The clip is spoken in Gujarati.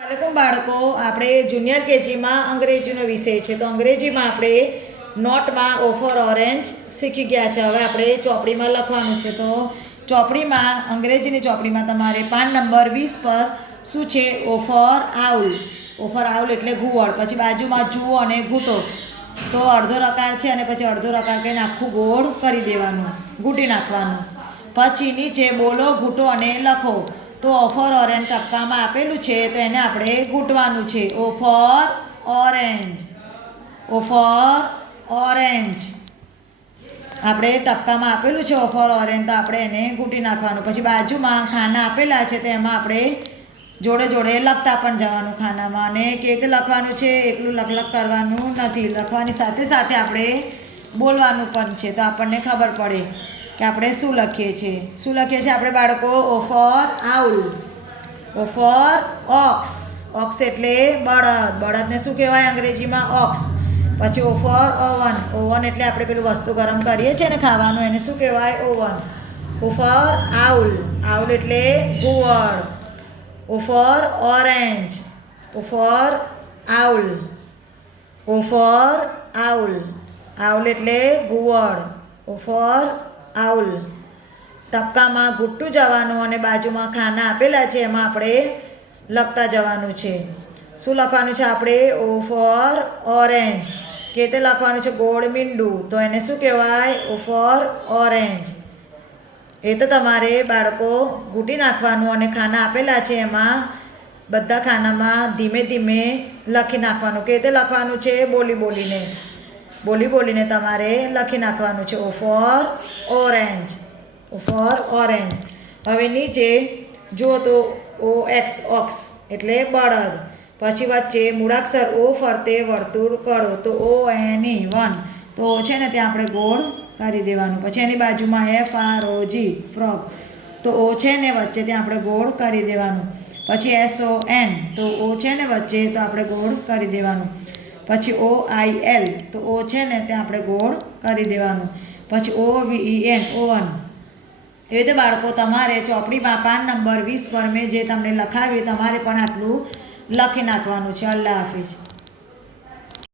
વાલેકુમ બાળકો, આપણે જુનિયર કેજીમાં અંગ્રેજીનો વિષય છે. તો અંગ્રેજીમાં આપણે નોટમાં ઓ ફોર ઓરેન્જ શીખી ગયા છે. હવે આપણે ચોપડીમાં લખવાનું છે. તો ચોપડીમાં અંગ્રેજીની ચોપડીમાં તમારે પાન નંબર 20 પર શું છે? O for owl. O for owl એટલે ઘુવડ. પછી બાજુમાં જુઓ અને ઘૂંટો. તો અડધો રકાર છે અને પછી અડધો રકાર કરીને આખું ગોળ કરી દેવાનું, ઘૂંટી નાખવાનું. પછી નીચે બોલો, ઘૂંટો અને લખો. તો ઓ ફોર ઓરેન્જ ટપકામાં આપેલું છે, તો એને આપણે ઘૂંટવાનું છે. O for orange. O for orange આપણે ટપકામાં આપેલું છે ઓ ફોર ઓરેન્જ, તો આપણે એને ઘૂંટી નાખવાનું. પછી બાજુમાં ખાના આપેલા છે, તો એમાં આપણે જોડે જોડે લખતા પણ જવાનું ખાનામાં. અને કેવી રીતે લખવાનું છે? એકલું લખ કરવાનું નથી, લખવાની સાથે સાથે આપણે બોલવાનું પણ છે, તો આપણને ખબર પડે કે આપણે શું લખીએ છીએ. શું લખીએ છીએ આપણે બાળકો? O for owl. O for ox. Ox એટલે બળદ. બળદને શું કહેવાય અંગ્રેજીમાં? ઓક્સ. પછી ઓ ફોર ઓવન. ઓવન એટલે આપણે પેલું વસ્તુ ગરમ કરીએ છીએ ને ખાવાનું, એને શું કહેવાય? Oven. O for owl. Owl એટલે ઘુવડ. O for orange. O for owl. O for owl. Owl એટલે ઘુવડ. O for owl. ટપકામાં ઘૂંટતું જવાનું અને બાજુમાં ખાના આપેલા છે, એમાં આપણે લખતા જવાનું છે. શું લખવાનું છે આપણે? O for orange. કે તે લખવાનું છે ગોળ મીંડું, તો એને શું કહેવાય? ઓ ફોર ઓરેન્જ. એ તો તમારે બાળકો ઘૂંટી નાખવાનું અને ખાના આપેલા છે, એમાં બધા ખાનામાં ધીમે ધીમે લખી નાખવાનું. કે તે લખવાનું છે બોલી બોલીને. બોલી બોલીને તમારે લખી નાખવાનું છે. O for orange. O for orange. હવે નીચે જુઓ તો ઓ એક્સ ઓક્સ એટલે બળદ. પછી વચ્ચે મૂળાક્ષર ઓ ફરતે વર્તુળ કરો, તો ઓ એન ઈ વન. તો ઓ છે ને ત્યાં આપણે ગોળ કરી દેવાનું. પછી એની બાજુમાં એફ આર ઓ જી ફ્રોગ. તો ઓ છે ને વચ્ચે ત્યાં આપણે ગોળ કરી દેવાનું. પછી એસ ઓ એન. તો ઓ છે ને વચ્ચે, તો આપણે ગોળ કરી દેવાનું. પછી ઓ આઈ એલ. તો ઓ છે ને ત્યાં આપણે ગોળ કરી દેવાનું. પછી ઓ વી ઈ એન ઓવન. એ રીતે બાળકો તમારે ચોપડીમાં પાન નંબર 20 પર મેં જે તમને લખાવ્યું, તમારે પણ આટલું લખી નાખવાનું છે. અલ્લાહ હાફિઝ.